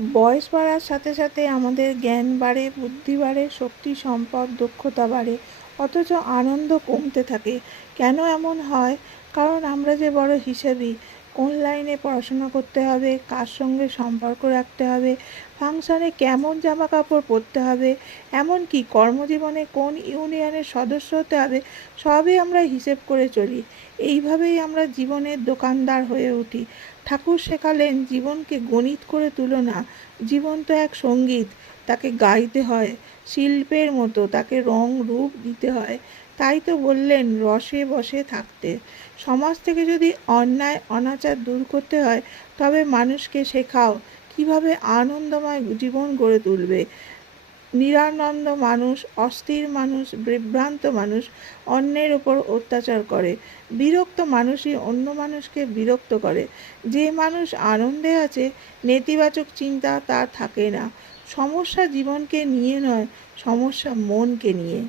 বয়স বাড়ার সাথে সাথে আমাদের জ্ঞান বাড়ে, বুদ্ধি বাড়ে, শক্তি, সম্পদ, দক্ষতা বাড়ে, অথচ আনন্দ কমতে থাকে। কেন এমন হয়? কারণ আমরা যে বড় হিসেবি, কোন লাইনে পড়াশোনা করতে হবে, কার সঙ্গে সম্পর্ক রাখতে হবে, ফাংশনে কেমন জামা কাপড় পরতে হবে, এমনকি কর্মজীবনে কোন ইউনিয়নের সদস্য হতে হবে, সবই আমরা হিসেব করে চলি। এইভাবেই আমরা জীবনের দোকানদার হয়ে উঠি। ঠাকুর শেখালেন, জীবনকে গণিত করে তুলো না, জীবন তো এক সঙ্গীত, তাকে গাইতে হয় শিল্পের মতো, তাকে রং রূপ দিতে হয়। তাই তো বললেন রসে বসে থাকতে। সমাজ থেকে যদি অন্যায় অনাচার দূর করতে হয়, তবে মানুষকে শেখাও কিভাবে আনন্দময় জীবন গড়ে তুলবে। নিরানন্দ মানুষ, অস্থির মানুষ, বিভ্রান্ত মানুষ অন্যের ওপর অত্যাচার করে। বিরক্ত মানুষই অন্য মানুষকে বিরক্ত করে। যে মানুষ আনন্দে আছে, নেতিবাচক চিন্তা তার থাকে না। সমস্যা জীবনকে নিয়ে নয়, সমস্যা মনকে নিয়ে।